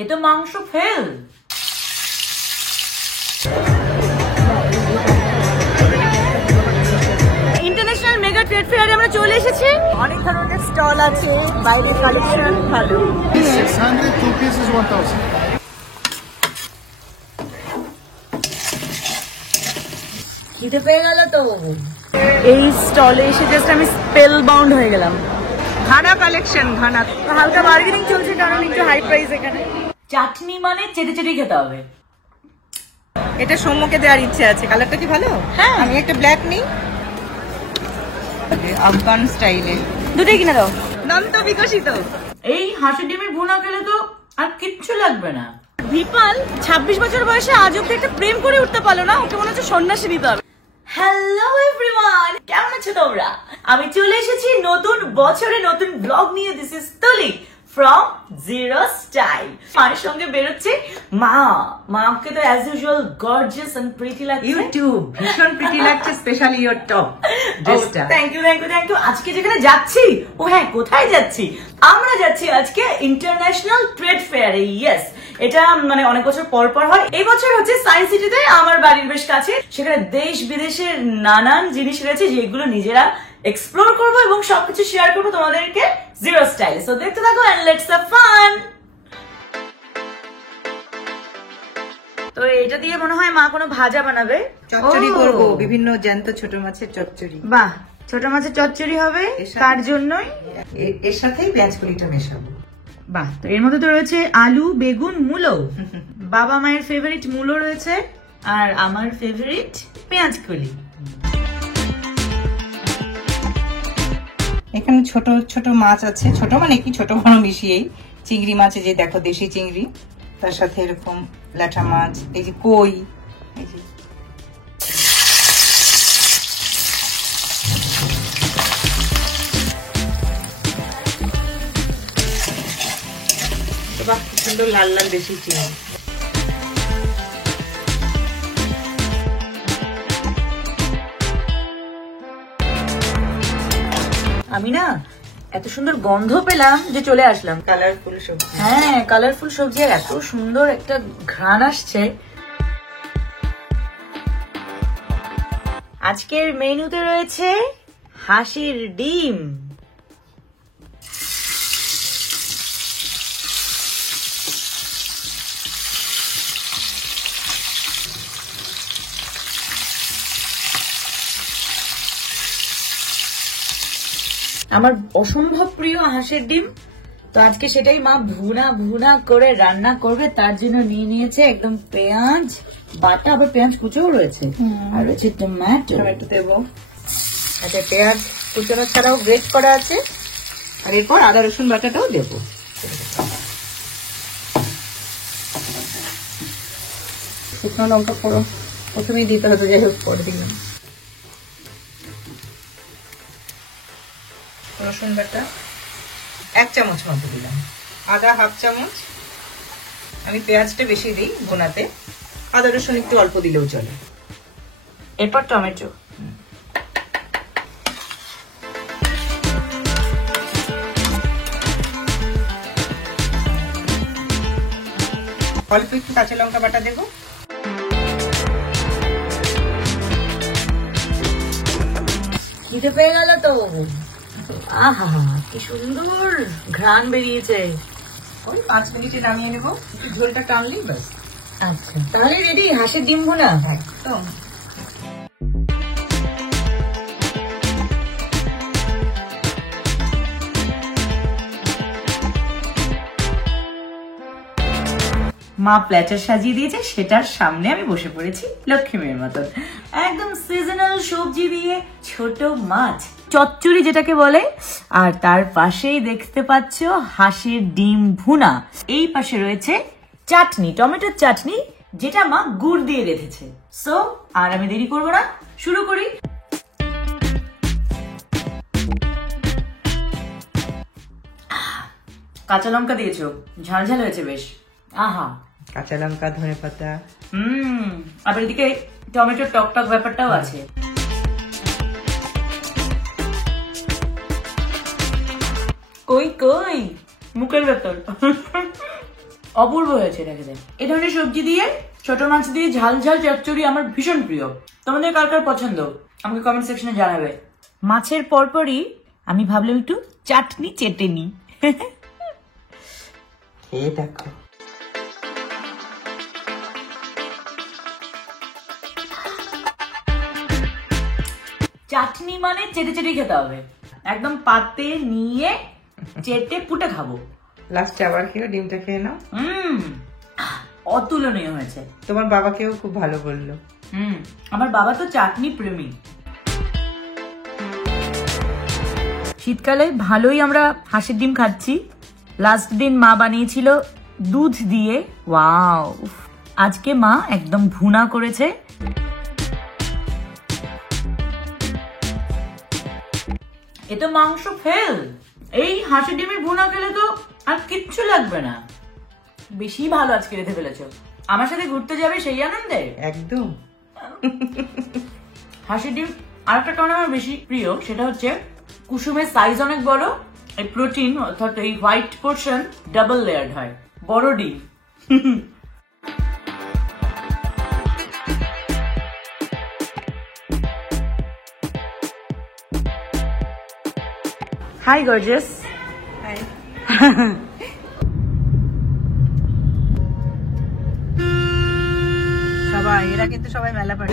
এ তো মাংস fail. International mega trade ফেয়ারে আমরা চলে এসেছি। অনেক ধরনের স্টল আছে, বাইরের কালেকশন ভালো। 600, 2 pieces 1000. খিদে পেয়ে গেল তো। এই স্টলে এসে জাস্ট আমি স্পেল বাউন্ড হয়ে গেলাম। ঘানা কালেকশন, ঘানা হালকা বার্গেনিং চলছে কারণ একটু হাই প্রাইস এখানে। চাটনি মানে চেটে চেটে খেতে হবে। এটা সৌম্যকে দেওয়ার ইচ্ছে আছে। কালারটা কি ভালো? হ্যাঁ। আমি একটা ব্ল্যাক নিই, আফগান স্টাইলে। দুটোই কিনে দাও। নাম তো বিকশিত। এই হাঁসের ডিমের ভুনা খেলে তো আর কিচ্ছু লাগবে না। ভিপাল 26 বছর বয়সে আজ অব্দি একটা প্রেম করে উঠতে পারলো না, ওকে মনে হচ্ছে সন্ন্যাসী নিতে হবে। হ্যালো এভরিওয়ান, কেমন আছো তোমরা? আমি চলে এসেছি নতুন বছরে নতুন ব্লগ নিয়ে। This is Tuli from zero style. মায়ের সঙ্গে বেরোচ্ছে মাকে তো as usual gorgeous and pretty লাগছে। ইউটিউব ভীষণ প্রিটি লাগছে, স্পেশালি ইওর টপ ড্রেসটা। Thank you thank you thank you. আজকে যেখানে যাচ্ছি, ও হ্যাঁ কোথায় যাচ্ছি? আমরা যাচ্ছি আজকে ইন্টারন্যাশনাল ট্রেড ফেয়ারে। ইয়েস, এটা মানে অনেক বছর পর পর হয়। এই বছর হচ্ছে সায়েন্স সিটিতে, আমার বাড়ির বেশ কাছে। সেখানে দেশ বিদেশের নানান জিনিস রয়েছে যেগুলো নিজেরা এক্সপ্লোর করবো এবং সবকিছু শেয়ার করবো তোমাদেরকে জিরো স্টাইলে। সো দেখতে থাকো এন্ড লেটস হ্যাভ ফান। তো এটা দিয়ে মনে হয় মা কোনো ভাজা বানাবে, চচ্চড়ি ও। করবো, বিভিন্ন জ্যান্ত ছোট মাছের চচ্চড়ি। বাহ, ছোট মাছের চচ্চড়ি হবে, তার জন্যই এর সাথেই পেঁয়াজ কলিটা মেশাবো। বাহ। তো এর মধ্যে তো রয়েছে আলু, বেগুন, মূলো। বাবা মায়ের ফেভারিট মূলো রয়েছে আর আমার ফেভারিট পেঁয়াজ কলি। এখানে ছোট ছোট মাছ আছে, ছোট মানে কি ছোট বড় মিশিয়েই। চিংড়ি মাছ, এই যে দেখো দেশি চিংড়ি, তার সাথে এরকম ল্যাঠা মাছ, এই যে কই, এই যে বাহ, কি সুন্দর লাল লাল দেশি চিংড়ি। আমি না এত সুন্দর গন্ধ পেলাম যে চলে আসলাম। কালারফুল সবজি। হ্যাঁ, কালারফুল সবজি আর এত সুন্দর একটা ঘ্রাণ আসছে। আজকের মেনুতে রয়েছে হাঁসের ডিম, আমার অসম্ভব প্রিয় হাঁসের ডিম। তো আজকে সেটাই মা ভুনা ভুনা করে রান্না করবে। তার জন্য নিয়ে নিয়েছে একদম পেঁয়াজ বাটা, আবার পেঁয়াজ কুচোও রয়েছে, আর রয়েছে টমেটো। টমেটো দেবো, আচ্ছা, পেঁয়াজ কুচোনো ছাড়াও গ্রেট করা আছে। আর এরপর আদা রসুন বাটাটাও দেবো। শুকনো লঙ্কা প্রথমেই দিতে হতো, যাই হোক পরে দিলাম। রসুন বাটা 1 চামচ মতো দিলাম, আদা 1/2 চামচ। আমি পেঁয়াজটা বেশি দিই ভুনাতে, আদা রসুন একটু অল্প দিলেও চলে। এরপর টমেটো, অল্প একটু কাঁচা লঙ্কা বাটা দেবো। খিদে পেয়ে গেল তো। আহা, কি সুন্দর ঘ্রাণ বেরিয়েছে। ওই 5 মিনিটে নামিয়ে নেবো, একটু ঝোলটা টানলেই ব্যাস। আচ্ছা, তাহলে রেডি হাঁসের ডিম ভুনা। একদম। মা প্ল্যাটার সাজিয়ে দিয়েছে, সেটার সামনে আমি বসে পড়েছি লক্ষ্মী মেয়ের মতন। একদম সিজনাল সবজি দিয়ে ছোট মাছ চচ্চড়ি যেটাকে বলে, আর তার পাশেই দেখতে পাচ্ছ হাঁসের ডিম ভুনা। এই পাশে রয়েছে চাটনি, টমেটোর চাটনি, যেটা মা গুড় দিয়ে রেখেছে। সো আর আমি দেরি করবো না, শুরু করি। কাঁচা লঙ্কা দিয়েছো, ঝাল ঝাল হয়েছে বেশ। আহা, কাঁচা লঙ্কা, ধনে পাতা। আবার এদিকে টমেটোর টক টক ব্যাপারটাও আছে। কই কই মুখের ভেতর। অপূর্ব হয়েছে এটা খেতে। এই ধরনের সবজি দিয়ে ছোট মাছ দিয়ে ঝাল ঝাল চচ্চড়ি আমার ভীষণ প্রিয়। তোমাদের কার কার পছন্দ আমাকে কমেন্ট সেকশনে জানাবে। মাছের পরপরই আমি ভাবলাম একটু চাটনি চেটে নি। খেয়ে দেখো। চাটনি মানে চেটে চেটে খেতে হবে, একদম পাতে নিয়ে চেটে পুটে খাবো। লাস্টে আবার খেয়ে ডিমটা খেয়ে নাও। অতুলনীয় হয়েছে। তোমার বাবাকেও খুব ভালো বললো। আমার বাবা তো চাটনি প্রেমী। শীতকালে ভালোই আমরা হাঁসের ডিম খাচ্ছি। লাস্ট দিন মা বানিয়েছিল দুধ দিয়ে, ওয়াও। আজকে মা একদম ভুনা করেছে। এ তো মাংস ফেল। এই হাঁসের ডিমের ভুনা খেলে তো আর কিচ্ছু লাগবে না। বেশি ভালো আজকে রেঁধে ফেলেছো। আমার সাথে ঘুরতে যাবে সেই আনন্দে? একদম। হাঁসের ডিম আরেকটা কারণে আমার বেশি প্রিয়, সেটা হচ্ছে কুসুমের সাইজ অনেক বড়, এই প্রোটিন অর্থাৎ এই হোয়াইট পোর্শন ডাবল লেয়ার্ড হয়, বড় ডিম। Hi gorgeous. সবাই এরা কিন্তু সবাই মেলা পারে।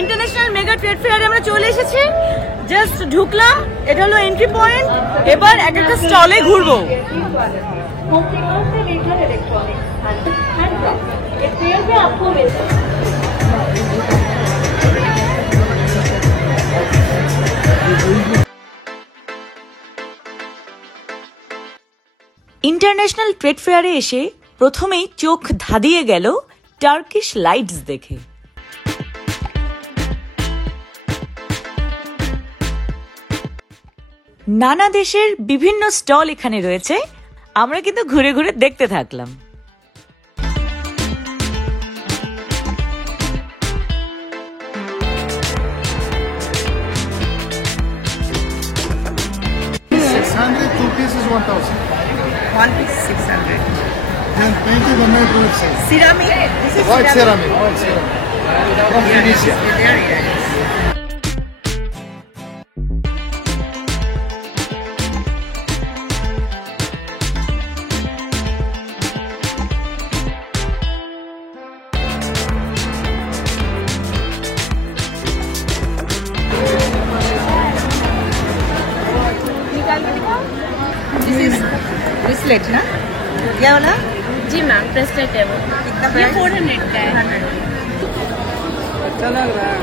ইন্টারন্যাশনাল মেগা ট্রেড ফেয়ারে আমরা চলে এসেছি। জাস্ট ঢুকলাম, এটা হলো এন্ট্রি পয়েন্ট। এবার এক একটা স্টলে ঘুরবো। ইন্টারন্যাশনাল ট্রেড ফেয়ারে এসে প্রথমেই চোখ ধাঁধিয়ে গেল টার্কিশ লাইটস দেখে। নানা দেশের বিভিন্ন স্টল এখানে রয়েছে, আমরা কিন্তু ঘুরে ঘুরে দেখতে থাকলাম। Two pieces 1,000. One piece 600. Then painted the made website. Ceramic. This is White ceramic. White ceramic. From Tunisia. There, yes. Bracelet ना क्या वाला? जी मैम ब्रेसलेट है वो। ये 400 का है। अच्छा लग रहा है।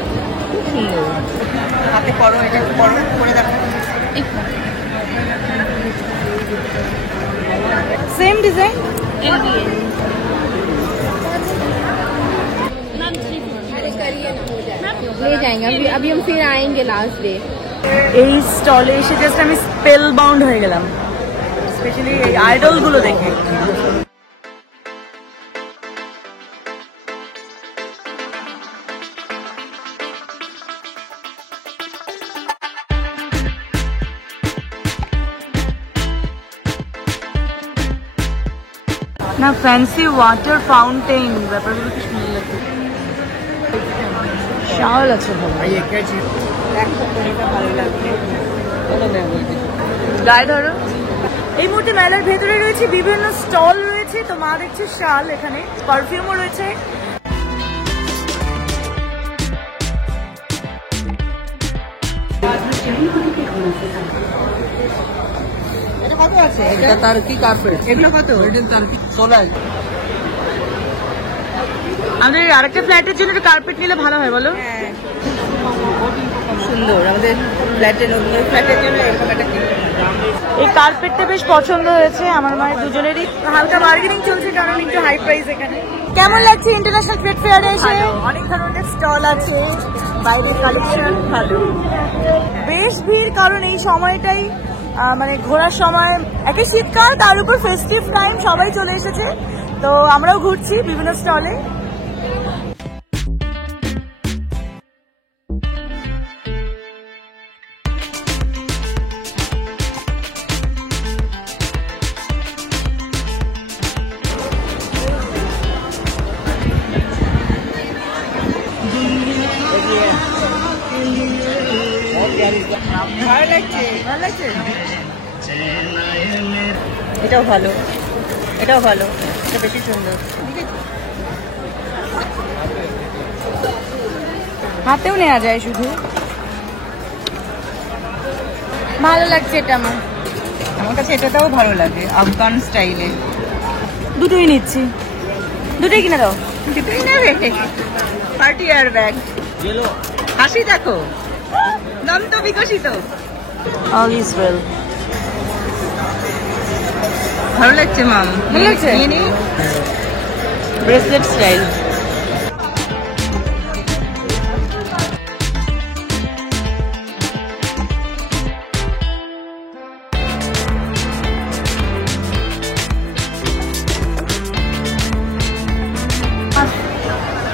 हाथे परो এটা পরো করে দেখো। सेम डिजाइन ले जाएंगे अभी हम फिर आएंगे लास्ट डे। এই স্টলে এসে জাস্ট আমি স্পেল বাউন্ড হয়ে গেলাম, স্পেশালি এই আইডল গুলো দেখে। না ফ্যান্সি ওয়াটার ফাউন্টেন, ব্যাপারগুলো কি সুন্দর লাগছে। শাল আছে ভালো, ভালো লাগবে। গায়ে ধরো। এই মুহূর্তে মেলার ভেতরে রয়েছে, বিভিন্ন স্টল রয়েছে। তো মা দেখছে শাল, এখানে পারফিউমও রয়েছে। এটা কত আছে? এটা তার কি কার্পেট? এগুলো কত? এটা তার কি 16। আমাদের আরেকটা ফ্ল্যাটের জন্য একটা কার্পেট নিলে ভালো হয় বলো? হ্যাঁ সুন্দর, আমাদের ফ্ল্যাটের জন্য এরকম একটা এই কার্পেটটা বেশ পছন্দ হয়েছে আমার মায়ের দুজনেরই। হালকা বার্গেনিং চলছে কারণ একটু হাই প্রাইস এখানে। কেমন লাগছে ইন্টারন্যাশনাল ট্রেড ফেয়ারে এসে? অনেক ধরনের স্টল আছে, বাইরের কালেকশন ভালো, বেশ ভিড় কারণ এই সময়টাই মানে ঘোরার সময়। একে শীতকাল, তার উপর ফেস্টিভ টাইম, সবাই চলে এসেছে। তো আমরাও ঘুরছি বিভিন্ন স্টলে। ভালো লাগছে, ভালো লাগছে? এটাও ভালো, এটাও ভালো, এটা বেশি সুন্দর। হাতেও নেওয়া যায় শুধু। ভালো লাগছে এটা আমার। আমার কাছে এটাটাও ভালো লাগে, আফগান স্টাইলে। দুটোই নিচ্ছি, দুটোই কিনে দাও। দুটোই নেবে? পার্টি আর ব্যাগ। হাসি দেখো, নাম তো বিকশিত। All is well. ভালো লাগছে মাম, ভালো লাগছে? নিয়ে নি। Bracelet style.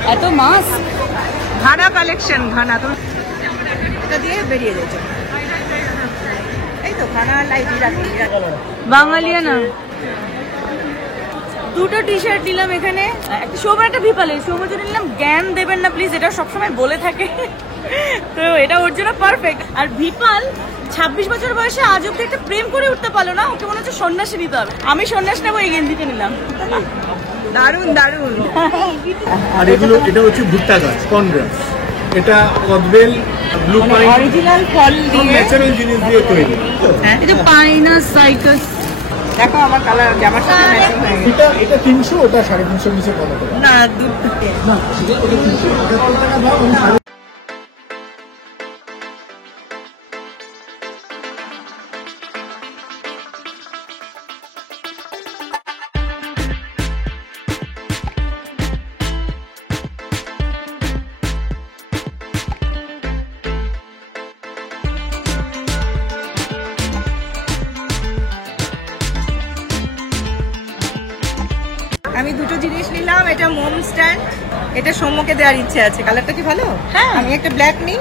এত মাস ঘানা কালেকশন, ঘানা। তো এটা দিয়ে বেরিয়ে যাচ্ছে। এই তো ঘানা লাইট রাখি। বাঙালিয়া না। দুটো টি শার্ট নিলাম এখানে, একটা সৌম একটা ভিপালে। সৌমের জন্য নিলাম জ্ঞান দেবেন না প্লিজ, এটা সবসময় বলে থাকে, তো এটা ওর জন্য পারফেক্ট। আর ভিপাল 26 বছর বয়সে আজ অব্দি একটা প্রেম করে উঠতে পারলো না, ওকে মনে হচ্ছে সন্ন্যাসী নিতে হবে। আমি সন্ন্যাস নেবো, এই গেঞ্জিতে নিলাম। দারুন দারুন। আর এগুলো, এটা হচ্ছে ভুট্টা গাছ, কনগ্রাস। এটা কদবেল, ব্লু পাইন, অরিজিনাল ফল দিয়ে, ন্যাচারাল জিনিস দিয়ে তৈরি। হ্যাঁ, এই যে পাইনাস সাইকাস। দেখো আমার কালার জামার সাথে ম্যাচিং হয়ে গেছে। এটা 300, ওটা 350 নিচে কত টাকা? না, দুটো। না, ওটা 300, ওটা কত টাকা দাও? আমি সাড়ে- আমি দুটো জিনিস নিলাম, এটা মোম স্ট্যান্ড, এটা সৌম্যকে দেওয়ার ইচ্ছে আছে। কালারটা কি ভালো? হ্যাঁ। আমি একটা ব্ল্যাক নিই,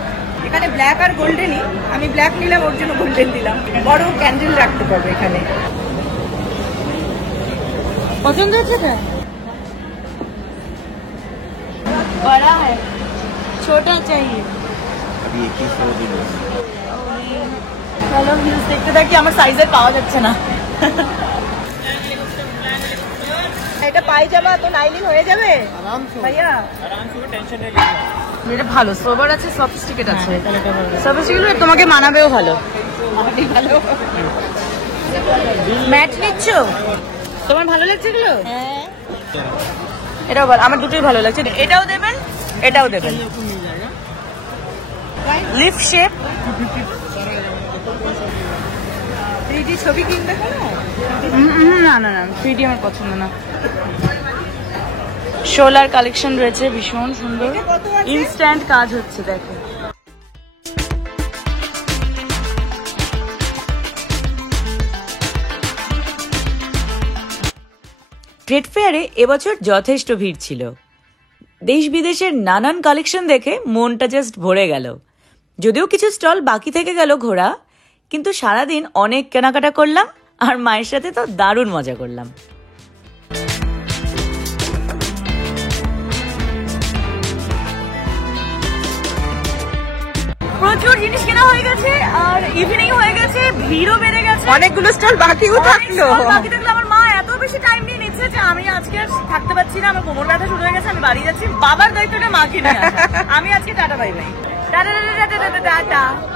এখানে ব্ল্যাক আর গোল্ডেনই। আমি ব্ল্যাক নিলাম, ওর জন্য গোল্ডেন দিলাম। বড় ক্যান্ডেল রাখতে পারবো এখানে। পছন্দ হচ্ছে তো? बड़ा है, छोटा चाहिए। চলো হিলস দেখতে থাকি, আমার সাইজের পাওয়া যাচ্ছে না। এটা পায়জামা তো নাইলি হয়ে যাবে ভাইয়া। এটা ভালো, সোবার আছে, সফিস্টিকেট আছে। সফিস্টিকেট তোমাকে মানাবেও ভালো। ভালো। ম্যাট নিচ্ছ? তোমার ভালো লাগছে এগুলো? এটাও ভালো, আমার দুটোই ভালো লাগছে। এটাও দেবেন, এটাও দেবেন। Leaf shape. 3D ছবি কিনবে কেন? না না না, 3D আমার পছন্দ না। শোলার কালেকশন রয়েছে, ভীষণ সুন্দর। এটা কত আছে? ইনস্ট্যান্ট কাজ হচ্ছে, দেখো। ট্রেড ফেয়ারে এবছর যথেষ্ট ভিড় ছিল। দেশ বিদেশের নানান কালেকশন দেখে মনটা জাস্ট ভরে গেল। যদিও কিছু স্টল বাকি থেকে গেল ঘোরা, কিন্তু সারাদিন অনেক কেনাকাটা করলাম আর মায়ের সাথে তো দারুণ মজা করলাম। প্রচুর জিনিস কেনা হয়ে গেছে আর ইভিনিং হয়ে গেছে, ভিড়ও বেড়ে গেছে। অনেকগুলো স্টল বাকিও থাকলো। বাকি থাকলে আমার মা এত বেশি টাইম নিয়ে নিচ্ছে যে আমি আজকে আর থাকতে পারছি না, আমার কোমর ব্যথা শুরু হয়ে গেছে, আমি বাড়ি যাচ্ছি। বাবার দায়িত্বটা মাকে নিয়ে আসা। আমি আজকে tata bye bye. Tata tata tata tata tata.